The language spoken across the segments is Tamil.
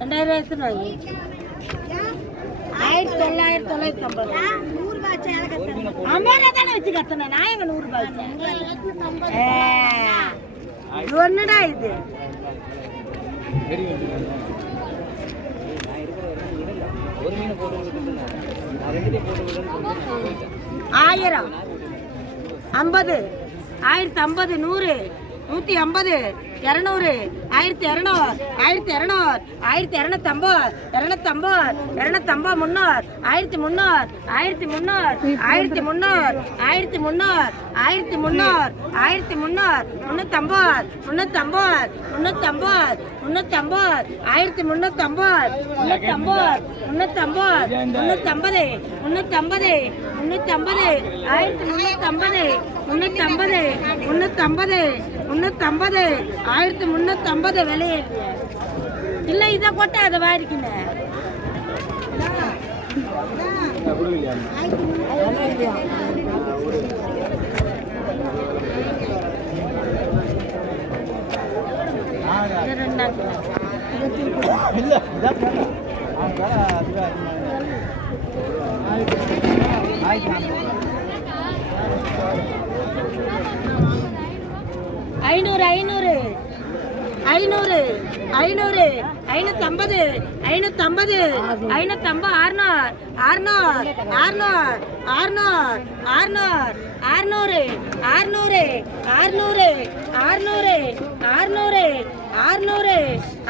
ரெண்டாயிரம் ரூபாய் எடுத்துன்னு வாங்கி ஆயிரத்தி தொள்ளாயிரத்தி தொள்ளாயிரத்தி ஐம்பது. அமேரா தானே வச்சு கத்தன நான் எங்க நூறு ரூபாய் ஒண்ணுடா இது? ஆயிரம். ஐம்பது. ஆயிரத்தி ஐம்பது நூறு. நூற்றி ஐம்பது இரநூறு ஆயிரத்தி இரநூறு ஆயிரத்தி இரநூறு ஆயிரத்தி இரநூத்தம்பது இரநூத்தம்பது இரநூத்தம்பது முந்நூறு ஆயிரத்தி முந்நூறு ஆயிரத்தி முந்நூறு ஆயிரத்தி முந்நூறு ஆயிரத்தி முந்நூறு ஆயிரத்தி முந்நூறு ஆயிரத்தி முந்நூறு முந்நூற்றம்பது முந்நூற்றம்பது முந்நூற்றம்பது முந்நூற்றம்பது ஆயிரத்தி முந்நூற்றம்பது முந்நூற்றம்பது முந்நூற்றம்பது முந்நூற்றம்பது முந்நூற்றம்பது முந்நூற்றம்பது ஆயிரத்தி முந்நூற்றம்பது முந்நூற்றம்பது முந்நூற்றம்பது முந்நூற்றம்பது ஆயிரத்தி முந்நூற்றம்பது விலையேறிங்க இல்லை இதை கொட்ட அதை வாரிக்கின இல்லை ஐநூறு ஐநூறு ஐநூறு ஐநூறு ஐநூற்றம்பது ஐநூற்றம்பது ஐநூற்றம்பது அறுநூறு அறுநூறு அறுநூறு அறுநூறு அறுநூறு அறுநூறு அறுநூறு அறுநூறு அறுநூறு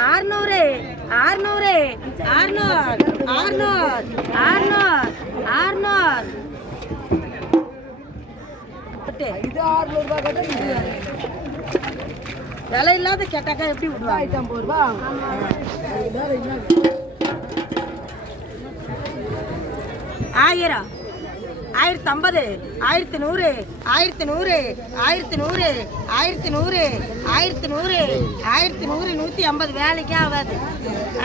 அறுநூறு அறுநூறு அறுநூறு அறுநூறு அறுநூறு அறுநூறு அறுநூறு இது ஆறுநூறு ரூபாய் கட்ட இது விலை இல்லாத கேட்டாக்கா எப்படி விடுவாங்க? ஐம்பது ரூபா. ஆயிரம். ஆயிரத்தி ஐம்பது ஆயிரத்தி நூறு ஆயிரத்தி நூறு ஆயிரத்தி நூறு ஆயிரத்தி நூறு ஆயிரத்தி நூறு ஆயிரத்தி நூறு நூற்றி ஐம்பது. வேலைக்கே ஆகாது.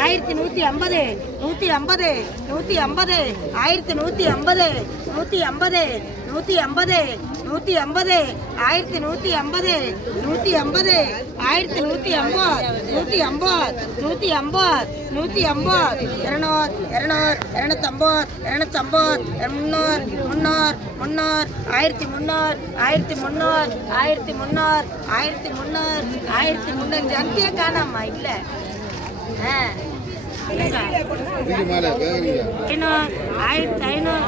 ஆயிரத்தி நூற்றி ஐம்பது நூற்றி ஐம்பது நூற்றி ஐம்பது ஆயிரத்தி நூற்றி ஐம்பது நூற்றி ஐம்பது நூற்றி ஐம்பது நூற்றி ஐம்பது ஆயிரத்தி நூற்றி ஐம்பது நூற்றி ஐம்பது ஆயிரத்தி நூற்றி ஐம்பது நூற்றி ஐம்பது நூற்றி ஐம்பது நூற்றி ஐம்பது இரநூறு இரநூறு இரநூத்தம்பது இரநூத்தம்பது முந்நூறு முந்நூறு முந்நூறு ஆயிரத்தி முந்நூறு ஆயிரத்தி முந்நூறு ஆயிரத்தி முந்நூறு ஆயிரத்தி முந்நூறு ஆயிரத்தி முந்நூறு ஜனத்தையே காணாமா இல்லை. ஆ. ஐநூறு ஆயிரத்தி ஐநூறு.